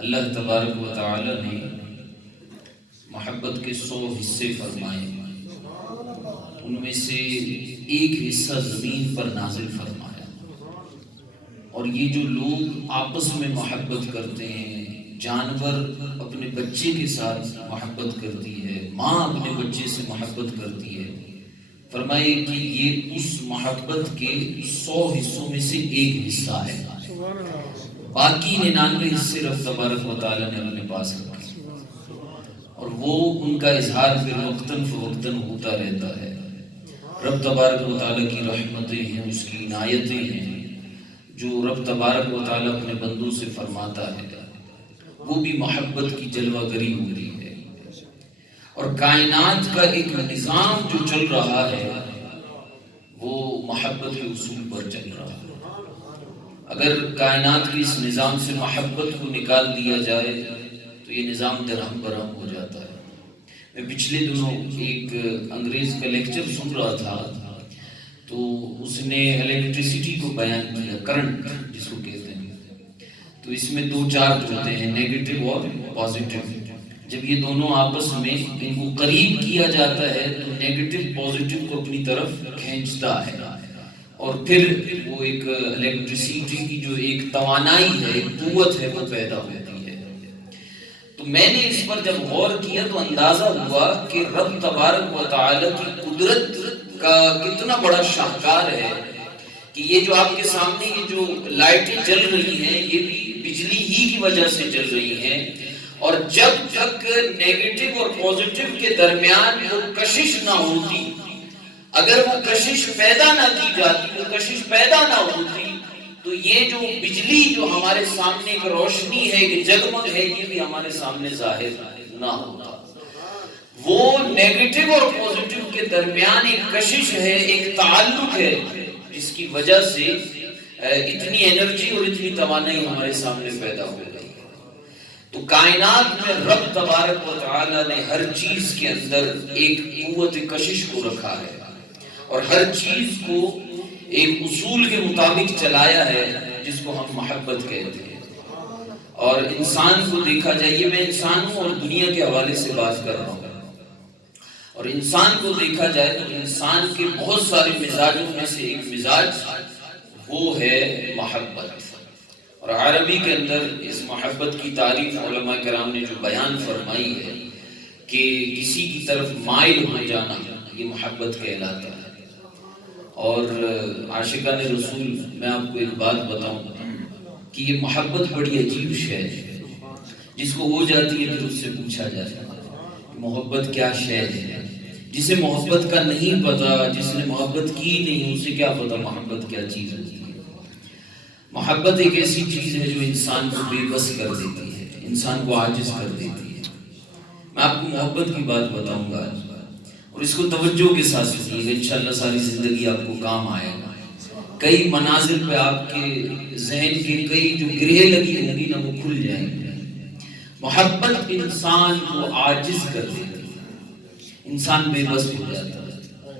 اللہ تبارک و تعالی نے محبت کے 100 حصے فرمائے، ان میں سے ایک حصہ زمین پر نازل فرمایا۔ اور یہ جو لوگ آپس میں محبت کرتے ہیں، جانور اپنے بچے کے ساتھ محبت کرتی ہے، ماں اپنے بچے سے محبت کرتی ہے، فرمائے کہ یہ اس محبت کے 100 حصوں میں سے ایک حصہ ہے۔ باقی 99 حصے رب تبارک و تعالیٰ نے اپنے پاس رکھے، اور وہ ان کا اظہار پھر وقتاً فوقتاً ہوتا رہتا ہے۔ رب تبارک و تعالیٰ کی رحمتیں ہیں، اس کی عنایتیں ہیں، جو رب تبارک و تعالیٰ اپنے بندوں سے فرماتا ہے، وہ بھی محبت کی جلوہ گری ہوتی ہے۔ اور کائنات کا ایک نظام جو چل رہا ہے وہ محبت کے اصول پر چل رہا ہے۔ اگر کائنات کے اس نظام سے محبت کو نکال دیا جائے تو یہ نظام درہم برہم ہو جاتا ہے۔ میں پچھلے دنوں ایک انگریز کا لیکچر سن رہا تھا، تو اس نے الیکٹریسٹی کو بیان کیا، کرنٹ جس کو کہتے ہیں، تو اس میں 2 چارج ہوتے ہیں، نیگیٹو اور پازیٹو۔ جب یہ دونوں آپس میں ان کو قریب کیا جاتا ہے تو نیگیٹو پازیٹو کو اپنی طرف کھینچتا ہے، اور پھر وہ ایک الیکٹریسٹی کی جو ایک توانائی ہے، ایک قوت ہے، وہ پیدا ہوتی ہے۔ تو میں نے اس پر جب غور کیا تو اندازہ ہوا کہ رب تبارک و تعالی کی قدرت کا کتنا بڑا شاہکار ہے کہ یہ جو آپ کے سامنے یہ جو لائٹیں جل رہی ہیں یہ بھی بجلی ہی کی وجہ سے جل رہی ہیں، اور جب تک نیگیٹو اور پازیٹو کے درمیان وہ کشش نہ ہوتی، اگر وہ کشش پیدا نہ کی جاتی، وہ کشش پیدا نہ ہوتی، تو یہ جو بجلی جو ہمارے سامنے ایک روشنی ہے، کہ جگمگ ہے، یہ بھی ہمارے سامنے ظاہر نہ ہوتا۔ وہ نیگیٹو اور پازیٹو کے درمیان ایک کشش ہے، ایک تعلق ہے، جس کی وجہ سے اتنی انرجی اور اتنی توانائی ہمارے سامنے پیدا ہو گئی۔ تو کائنات میں رب تبارک و تعالی نے ہر چیز کے اندر ایک قوت کشش کو رکھا ہے، اور ہر چیز کو ایک اصول کے مطابق چلایا ہے، جس کو ہم محبت کہتے ہیں۔ اور انسان کو دیکھا جائے، میں انسانوں اور دنیا کے حوالے سے بات کر رہا ہوں، اور انسان کو دیکھا جائے تو انسان کے بہت سارے مزاجوں میں سے ایک مزاج وہ ہے محبت۔ اور عربی کے اندر اس محبت کی تعریف علماء کرام نے جو بیان فرمائی ہے کہ کسی کی طرف مائل ہو جانا، یہ محبت کہلاتا ہے۔ اور عاشقان رسول، میں آپ کو ایک بات بتاؤں کہ یہ محبت بڑی عجیب شے ہے، جس کو ہو جاتی ہے پھر اس سے پوچھا جاتا ہے محبت کیا شے ہے۔ جسے محبت کا نہیں پتا، جس نے محبت کی نہیں، اسے کیا پتا محبت کیا چیز ہوتی ہے۔ محبت ایک ایسی چیز ہے جو انسان کو بے بس کر دیتی ہے، انسان کو عاجز کر دیتی ہے۔ میں آپ کو محبت کی بات بتاؤں گا، اور اس کو توجہ کے ساتھ سنیے گا، انشاءاللہ ساری زندگی آپ کو کام آئے گا۔ کئی مناظر پہ آپ کے ذہن کے کئی جو گرہیں لگی ہوں گی نا، وہ کھل جائیں گے۔ محبت انسان کو عاجز کر دیتی ہے، انسان بے بس ہو جاتا ہے۔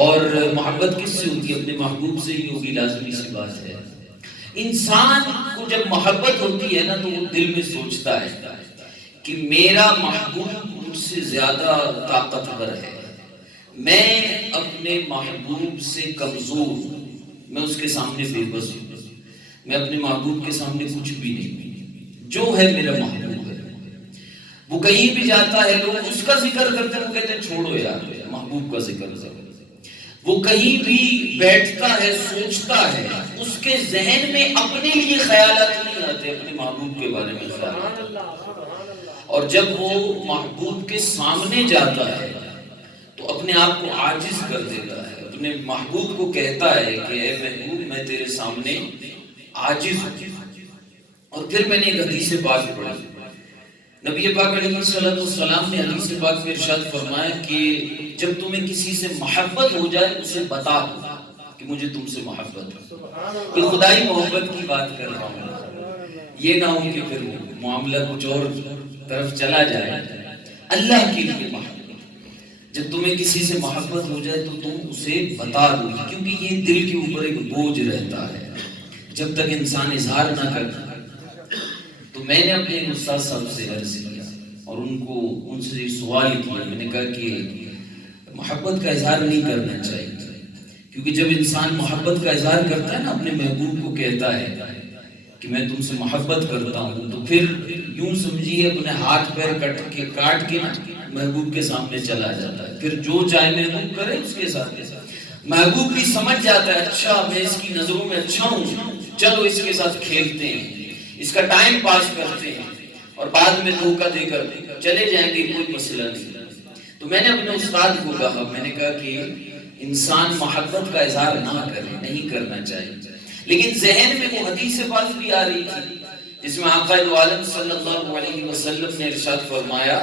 اور محبت کس سے ہوتی ہے؟ اپنے محبوب سے ہی ہوگی، لازمی سی بات ہے۔ انسان کو جب محبت ہوتی ہے نا تو وہ دل میں سوچتا ہے کہ میرا محبوب مجھ سے زیادہ طاقتور ہے، میں اپنے محبوب سے کمزور ہوں، میں اس کے سامنے بے بس ہوں، میں اپنے محبوب کے سامنے کچھ بھی نہیں، جو ہے میرا محبوب ہے۔ وہ کہیں بھی جاتا ہے، لوگ اس کا ذکر کرتے ہیں، وہ کہتے ہیں چھوڑو یار، محبوب کا ذکر کرو۔ وہ کہیں بھی بیٹھتا ہے، سوچتا ہے، اس کے ذہن میں اپنے لیے خیالات نہیں آتے، اپنے محبوب کے بارے میں خیالات۔ اور جب وہ محبوب کے سامنے جاتا ہے تو اپنے آپ کو عاجز کر دیتا ہے، اپنے محبوب کو کہتا ہے کہ اے محبوب، میں تیرے سامنے عاجز ہوں۔ اور پھر میں نے ایک حدیث پاک پڑھی، نبی پاک علیہ السلام نے حدیث پاک میں ارشاد فرمایا کہ جب تمہیں کسی سے محبت ہو جائے اسے بتا دو کہ مجھے تم سے محبت ہے۔ کہ خدائی محبت کی بات کر رہا ہوں، یہ نہ ہو کہ پھر معاملہ کچھ اور طرف چلا جائے۔ اللہ کے لیے محبت، جب تمہیں کسی سے محبت ہو جائے تو تم اسے بتا دو، کیونکہ یہ دل کے اوپر ایک بوجھ رہتا ہے جب تک انسان اظہار نہ کرتا۔ تو میں نے اپنے استاد صاحب سے عرض کیا اور ان سے سوال کیا، میں نے کہا کہ محبت کا اظہار نہیں کرنا چاہیے، کیونکہ جب انسان محبت کا اظہار کرتا ہے نا، اپنے محبوب کو کہتا ہے کہ میں تم سے محبت کرتا ہوں، تو پھر یوں سمجھیے اپنے ہاتھ پیر کاٹ کے محبوب کے سامنے چلا جاتا ہے، پھر جو چاہے محبوب کرے اس کے ساتھ محبوب بھی سمجھ جاتا ہے اچھا میں اس کی نظروں میں اچھا ہوں، چلو اس کے ساتھ کھیلتے ہیں، اس کا ٹائم پاس کرتے ہیں اور بعد میں دھوکہ دے کر چلے جائیں گے، کوئی مسئلہ نہیں۔ تو میں نے اپنے استاد کو کہا، میں نے کہا کہ انسان محبت کا اظہار نہ کرے، نہیں کرنا چاہیے، لیکن ذہن میں وہ حدیث پاک بھی آ رہی تھی جس میں آقا دو عالم صلی اللہ علیہ وسلم نے ارشاد فرمایا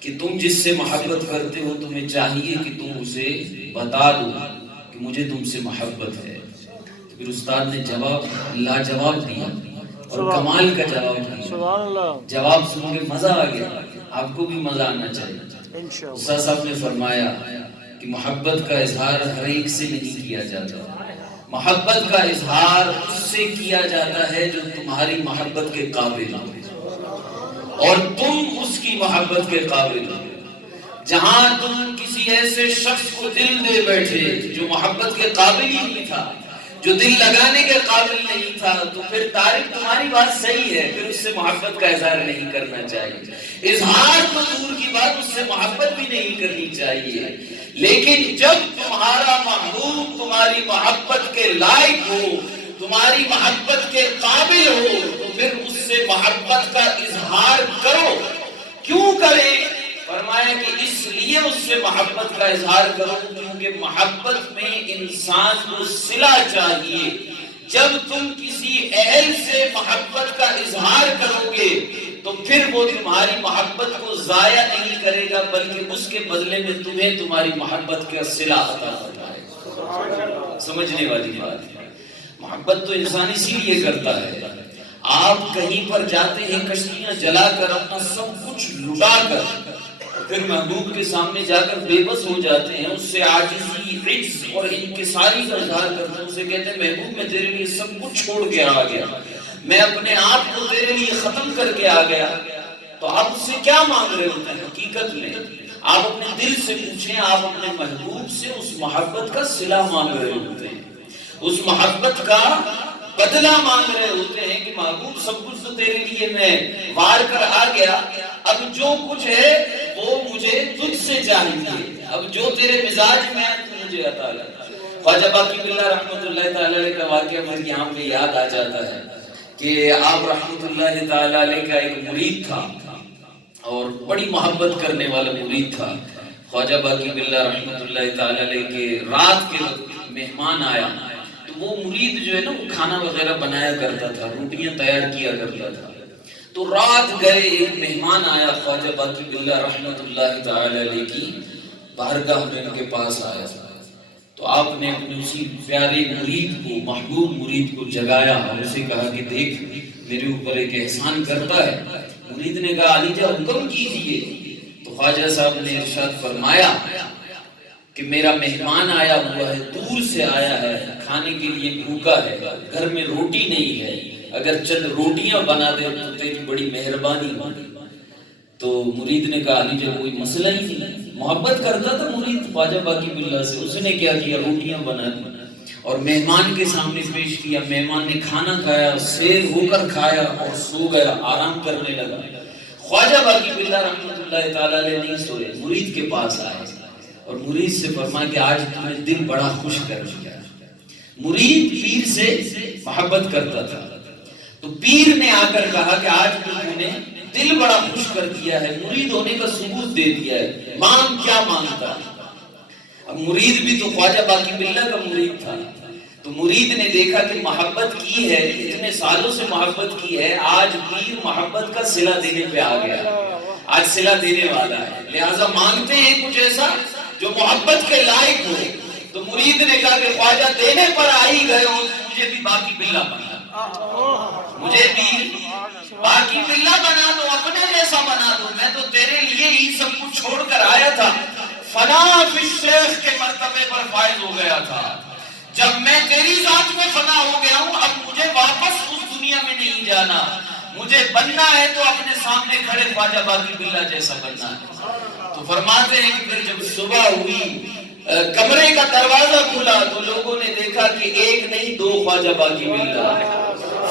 کہ تم جس سے محبت کرتے ہو تمہیں چاہیے کہ تم اسے بتا دو کہ مجھے تم سے محبت ہے۔ تو پھر استاد نے جواب لاجواب دیا اور کمال کا جواب دیا، جواب سن کے مزہ آ گیا، آپ کو بھی مزہ آنا چاہیے۔ استاد صاحب نے فرمایا کہ محبت کا اظہار ہر ایک سے نہیں کیا جاتا، محبت کا اظہار اس سے کیا جاتا ہے جو تمہاری محبت کے قابل ہو اور تم اس کی محبت کے قابل ہو۔ جہاں تم کسی ایسے شخص کو دل دے بیٹھے جو محبت کے قابل ہی نہیں تھا، جو دل لگانے کے قابل نہیں تھا، تو پھر طارق تمہاری بات صحیح ہے، پھر اس سے محبت کا اظہار نہیں کرنا چاہیے، اظہار تو دور کی بات اس سے محبت بھی نہیں کرنی چاہیے۔ لیکن جب تمہارا محبوب تمہاری محبت کے لائق ہو، تمہاری محبت کے قابل ہو، تو پھر اس سے محبت کا اظہار کرو۔ کیوں کریں؟ فرمایا کہ اس لیے اس سے محبت کا اظہار کرو کیونکہ محبت میں انسان کو صلہ چاہیے۔ جب تم کسی اہل سے محبت کا اظہار کرو گے تو پھر وہ تمہاری محبت کو ضائع نہیں کرے گا، بلکہ اس کے بدلے میں تمہیں تمہاری محبت کا صلہ عطا فرمائے گا۔ سمجھنے والی بات ہے، محبت تو انسان اسی لیے کرتا ہے۔ آپ کہیں پر جاتے ہیں کشتیاں جلا کر، اپنا سب کچھ لٹا کر، پھر محبوب کے سامنے جا کر بے بس ہو جاتے ہیں، اس سے عاجزی، عجز اور انکساری کا اظہار کرتے ہیں، اسے کہتے ہیں محبوب میں تیرے لیے سب کچھ چھوڑ کے آ گیا، میں اپنے آپ کو تیرے لیے ختم کر کے آ گیا۔ تو آپ اس سے کیا مانگ رہے ہوتے ہیں؟ حقیقت میں آپ اپنے دل سے پوچھیں، آپ اپنے محبوب سے اس محبت کا صلہ مانگ رہے ہوتے ہیں، اس محبت کا بدلہ مانگ رہے ہوتے ہیں کہ محبوب سب کچھ تو تیرے لیے میں وار کر آ گیا، اب جو کچھ ہے وہ مجھے تجھ سے چاہیے، اب جو تیرے مزاج میں ہے تو مجھے عطا کر۔ خواجہ باقی باللہ رحمۃ اللہ تعالی علیہ کا واقعہ مجھے یہاں پہ یاد آ جاتا ہے کہ آپ رحمۃ اللہ تعالی علیہ کا ایک مرید تھا اور بڑی محبت کرنے والا مرید تھا۔ خواجہ باقی باللہ رحمۃ اللہ تعالی علیہ کے رات کے وقت مہمان آیا تو وہ مرید جو ہے نا وہ کھانا وغیرہ بنایا کرتا تھا، روٹیاں تیار کیا کرتا تھا۔ تو رات گئے ایک مہمان آیا خواجہ باقی باللہ رحمۃ اللہ تعالی علیہ کی بارگاہ میں ان کے پاس آیا، تو آپ نے اپنے اسی پیارے مرید کو، محبوب مرید کو جگایا اور اسے کہا کہ دیکھ میرے اوپر ایک احسان کرتا ہے۔ مرید نے کہا علی جا حکم کیجئے۔ تو خواجہ صاحب نے ارشاد فرمایا کہ میرا مہمان آیا ہوا ہے، دور سے آیا ہے، کھانے کے لیے بھوکا ہے، گھر میں روٹی نہیں ہے، اگر چند روٹیاں بنا دے تو تیری بڑی مہربانی ہوگی۔ تو مرید نے کہا علی جا کوئی مسئلہ ہی نہیں، محبت کرتا تھا مرید خواجہ باقی باللہ سے، اس نے کیا کیا روٹیاں بنا دی اور مہمان کے سامنے پیش کیا۔ مہمان نے کھانا کھایا، سیر ہو کر کھایا اور سو گیا، آرام کرنے لگا۔ خواجہ باقی باللہ رحمۃ اللہ تعالی علیہ نہیں سوئے، مرید کے پاس آئے اور مرید سے فرمایا کہ آج تم نے دل بڑا خوش کر دیا۔ مرید پیر سے محبت کرتا تھا تو پیر نے آ کر کہا کہ آج تم نے دل بڑا خوش کر دیا ہے، مرید ہونے کا ثبوت دے دیا ہے، مانگ کیا مانگتا ہے۔ اب مرید بھی تو خواجہ باقی باللہ کا مرید تھا، تو مرید نے دیکھا کہ محبت کی ہے، اتنے سالوں سے محبت کی ہے، آج پیر محبت کا صلہ دینے پہ آ گیا، آج صلہ دینے والا ہے، لہٰذا مانگتے ہیں کچھ ایسا جو محبت کے لائق ہو۔ تو مرید نے کہا کہ خواجہ دینے پر آ ہی گئے ہو، مجھے بھی باقی باللہ بنا، مجھے بھی باقی باللہ بنا دو، اپنے جیسا بنا دو، میں تو تیرے لیے ہی سب کچھ چھوڑ کر آیا تھا، فنا فی الشیخ کے مرتبے پر فائز ہو گیا تھا، جب میں تیری ذات میں فنا ہو گیا ہوں اب مجھے واپس اس دنیا میں نہیں جانا، مجھے بننا ہے تو اپنے سامنے کھڑے خواجہ باقی باللہ جیسا بننا ہے۔ تو فرماتے ہیں کہ پھر جب صبح ہوئی، کمرے کا دروازہ کھلا تو لوگوں نے دیکھا کہ ایک نہیں دو خواجہ باقی باللہ۔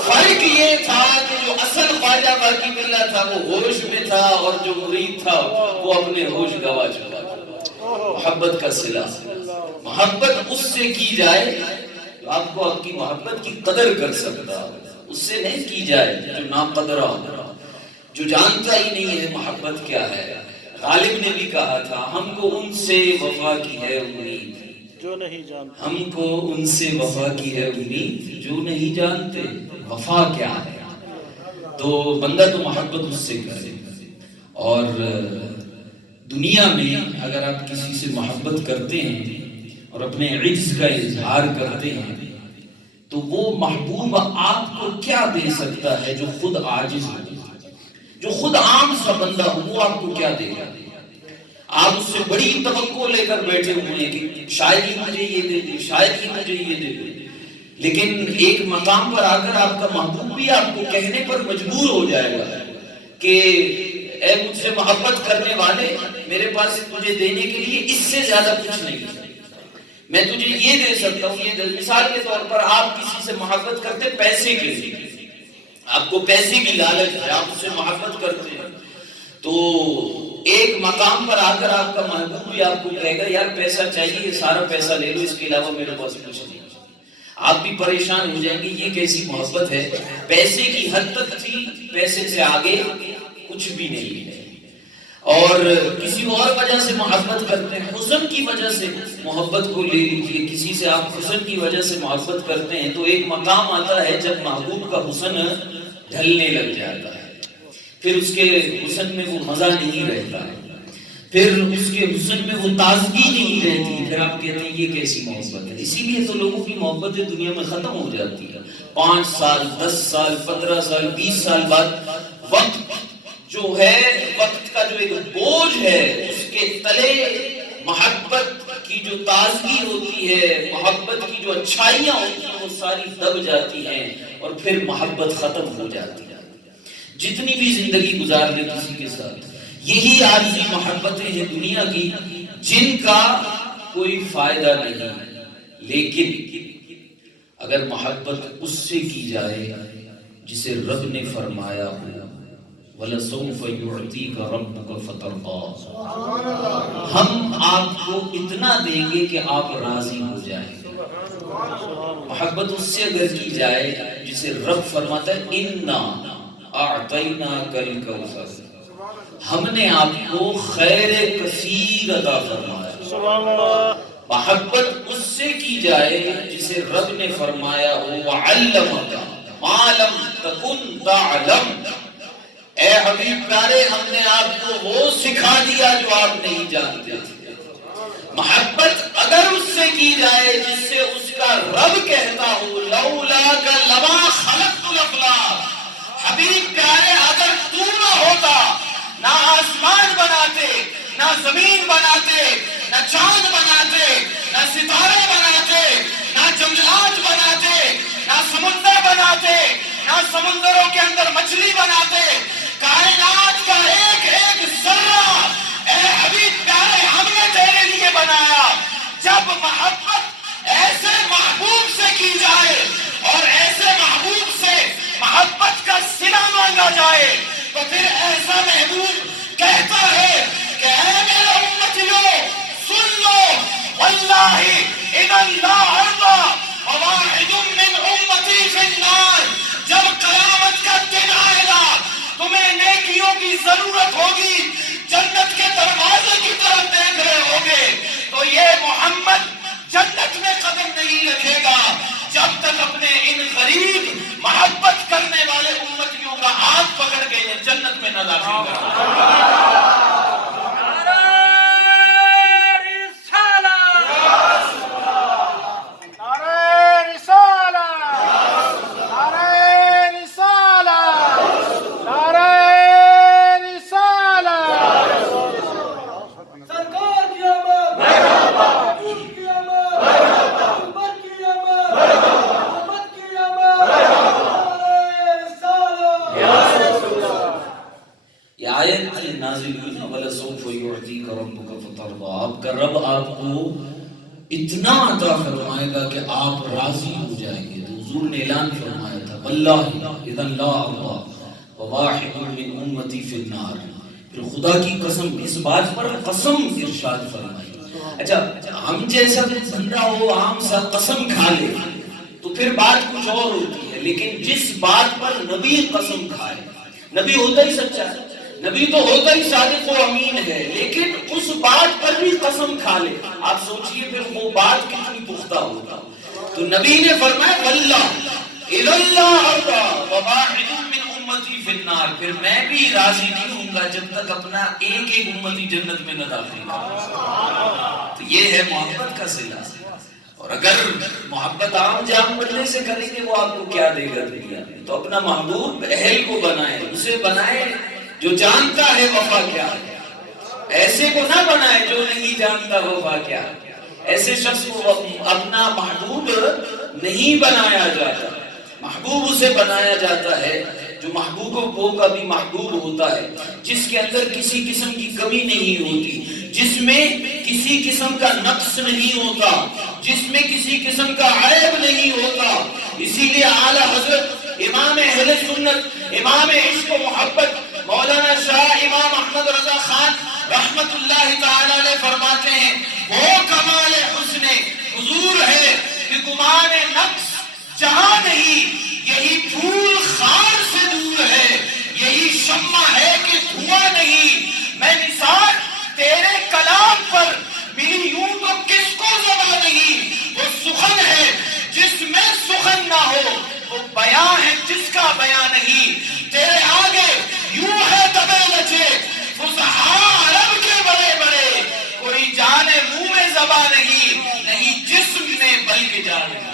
فرق یہ تھا کہ جو اصل خواجہ باقی باللہ تھا وہ ہوش میں تھا، اور جو مرید تھا وہ اپنے ہوش گوا چکا تھا۔ محبت کا صلہ، محبت اس سے کی جائے جو آپ کو آپ کی محبت کی قدر کر سکتا، اس سے نہیں کی جائے جو ناقدرہ، جو جانتا ہی نہیں ہے محبت کیا ہے۔ غالب نے بھی کہا تھا ہم کو ان سے وفا کی ہے امید جو نہیں جانتے، ہم کو ان سے وفا کی ہے امید جو نہیں جانتے وفا کیا ہے۔ تو بندہ تو محبت اس سے کرے، اور دنیا میں اگر آپ کسی سے محبت کرتے ہیں اور اپنے عجز کا اظہار کرتے ہیں تو وہ محبوب آپ کو کیا دے سکتا ہے جو خود عاجز ہو، جو خود عام سا بندہ ہو، وہ آپ کو کیا دے گا؟ آپ اس سے بڑی توقع لے کر بیٹھے ہوئے ہیں کہ شاید ہی مجھے یہ دے دے، شاید ہی مجھے یہ دے دے، لیکن ایک مقام پر آ کر آپ کا محبوب بھی آپ کو کہنے پر مجبور ہو جائے گا کہ اے مجھ سے محبت کرنے والے، میرے پاس تجھے دینے کے لیے اس سے زیادہ کچھ نہیں ہے، میں تجھے یہ دے سکتا ہوں، یہ دے۔ مثال کے طور پر آپ کسی سے محبت کرتے پیسے کے لیے، آپ کو پیسے کی لالچ ہے، آپ اس سے محبت کرتے ہیں، تو ایک مقام پر آ کر آپ کا محبوب بھی آپ کو کہے گا یار پیسہ چاہیے، یہ سارا پیسہ لے لو، اس کے علاوہ میرے پاس کچھ نہیں۔ آپ بھی پریشان ہو جائیں گے یہ کیسی محبت ہے، پیسے کی حد تک تھی، پیسے سے آگے کچھ بھی نہیں ہے۔ اور کسی اور وجہ سے محبت کرتے ہیں، حسن کی وجہ سے محبت کو لے لیجیے، کسی سے آپ حسن کی وجہ سے محبت کرتے ہیں تو ایک مقام آتا ہے جب محبوب کا حسن ڈھلنے لگ جاتا ہے، پھر اس کے حسن میں وہ مزہ نہیں رہتا ہے، پھر اس کے حسن میں وہ تازگی نہیں رہتی، پھر آپ کہتے ہیں یہ کیسی محبت ہے۔ اسی لیے تو لوگوں کی محبتیں دنیا میں ختم ہو جاتی ہے، 5 سال 10 سال 15 سال 20 سال بعد وقت جو ہے، وقت کا جو ایک بوجھ ہے، اس کے تلے محبت کی جو تازگی ہوتی ہے، محبت کی جو اچھائیاں ہوتی ہیں وہ ساری دب جاتی ہیں، اور پھر محبت ختم ہو جاتی ہے۔ جتنی بھی زندگی گزار لے کسی کے ساتھ، یہی عارضی محبتیں ہیں دنیا کی جن کا کوئی فائدہ نہیں، لیکن اگر محبت اس سے کی جائے جسے رب نے فرمایا ہو وَلَسَوْفَ يُعْطِيكَ رَبُّكَ فَتَرْضَىٰ، ہم آپ کو اتنا دیں گے کہ آپ راضی ہو جائیں گے۔ محبت اس سے اگر کی جائے جسے رب فرماتا ہے اِنَّا أَعْطَيْنَاكَ الْكَوْثَرَ، ہم نے آپ کو خیر کثیر عطا فرمایا۔ محبت اس سے کی جائے جسے رب نے فرمایا وَعَلَّمَكَ مَا لَمْ تَكُنْ تَعْلَمْ، اے حبیب پیارے ہم نے آپ کو وہ سکھا دیا جو آپ نہیں جانتے تھے۔ محبت اگر اس سے کی جائے جس سے اس کا رب کہتا ہو لولاک لما خلقت الافلاک، حبیب پیارے اگر تو نہ ہوتا نہ آسمان بناتے، نہ زمین بناتے، نہ چاند بناتے، نہ ستارے بناتے، نہ جنگلات بناتے، نہ سمندر بناتے، نہ سمندروں کے اندر مچھلی بناتے، کائنات کا ایک ایک ذرہ اے حبیب پیارے ہم نے تیرے لیے بنایا۔ جب محبت ایسے محبوب سے کی جائے اور ایسے محبوب سے محبت کا صلہ مانگا جائے تو پھر ایسا محبوب کہتا ہے کہ اے میرے امتیوں سن لو، واللہ اذا لا ارضى وواحد من امتی فی النار، جب قیامت کا دن آئے گا تمہیں نیکیوں کی ضرورت ہوگی، جنت کے دروازے کی طرف دیکھ رہے ہوگے تو یہ محمد جنت میں قدم نہیں رکھے گا جب تک اپنے ان غریب محبت کرنے والے امتیوں کا ہاتھ پکڑ کے یہ جنت میں نہ داخل کرے۔ Yeah. یہ آیت نازل ہوئی نا وَلَسَوْفَ يُعْطِيكَ رَبُّكَ فَتَرْضَىٰ، آپ کا رب آپ کو اتنا عطا فرمائے گا کہ آپ راضی ہو جائیں گے. تو حضور نے اعلان فرمایا تھا وَاللَّهِ إِذًا لَا أَرْضَىٰ وَوَاحِدٌ مِّنْ أُمَّتِي فِي النَّارِ. پھر خدا کی قسم، اس بات پر قسم ارشاد فرمائی. اچھا ہم جیسا بندہ ہو عام سا قسم کھا لے تو پھر بات کچھ اور ہوتی ہے، لیکن جس بات پر نبی قسم کھائے، نبی ہوتا ہی سچا ہے، نبی تو ہوتا ہی صادق و امین ہے، لیکن اس بات پر بھی قسم کھا لے، آپ سوچئے پھر وہ بات کتنی پختہ ہوگا. تو نبی نے فرمایا واللہ اِذًا لَا أَرْضَىٰ وَوَاحِدٌ مِّنْ أُمَّتِي فِي النَّارِ. پھر میں بھی راضی نہیں ہوں گا جب تک اپنا ایک ایک امتی جنت میں نہ داخل کروں. تو یہ ہے محبت کا صلہ. اور اگر محبت عام جام بننے سے کریں گے وہ آپ کو کیا دے گا دنیا میں. تو اپنا محبوب اہل کو بنائے، اسے بنائے جو جانتا ہے وفا کیا ہے، ایسے کو نہ بنائے جو نہیں جانتا وفا کیا ہے. ایسے شخص کو اپنا محبوب نہیں بنایا جاتا. محبوب اسے بنایا جاتا ہے جو محبوبوں کا بھی محبوب ہوتا ہے، جس کے اندر کسی قسم کی کمی نہیں ہوتی، جس میں کسی قسم کا نقص نہیں ہوتا، جس میں کسی قسم کا عیب نہیں ہوتا. اسی لیے اعلیٰ حضرت امام اہل سنت، امام عشق و محبت مولانا شاہ امام احمد رضا خان رحمت اللہ تعالی علیہ فرماتے ہیں وہ کمال حسن حضور ہے کہ گمان نقص جہاں نہیں، یہی پھول خار سے دور ہے، یہی شمع ہے کہ دھواں نہیں. میں نثار تیرے کلام پر ملی یوں تو کس کو زبان نہیں. وہ سخن ہے جس میں سخن نہ ہو، وہ بیان ہے جس کا بیان نہیں. تیرے آگے یوں ہے دبے لچے فصحاء عرب کے بڑے بڑے، کوئی جانے منہ میں زبان نہیں جسم میں بلکہ جان نہیں.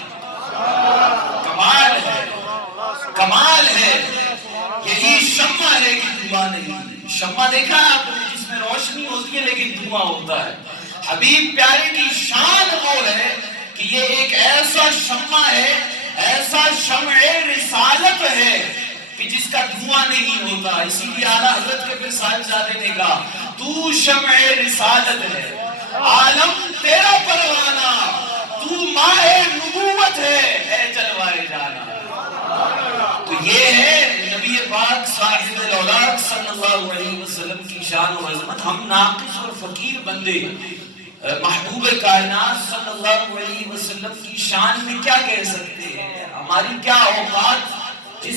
کمال ہے، کمال ہے. یہی شمع ہے کہ دھواں نہیں. شمع دیکھا آپ نے جس میں روشنی ہوتی ہے لیکن دھواں ہوتا ہے. حبیب پیارے کی شان وہ ہے کہ یہ ایک ایسا شمع ہے، ایسا شمع رسالت ہے کہ جس کا دھواں نہیں ہوتا. اسی لیے اعلیٰ حضرت کے پھر صاحبزادے نے کہا تو شمع رسالت ہے، عالم تیرا پروانہ، تو ماہ نبوت ہے، اے جلوائے جانا. تو یہ ہے نبی پاک صاحب الاولاق صلی اللہ علیہ وسلم کی شان و عظمت. ہم ناقص اور فقیر بندے محبوب کائنات صلی اللہ علیہ وسلم کی شان میں کیا کہہ سکتے ہیں؟ ہماری کیا اوقات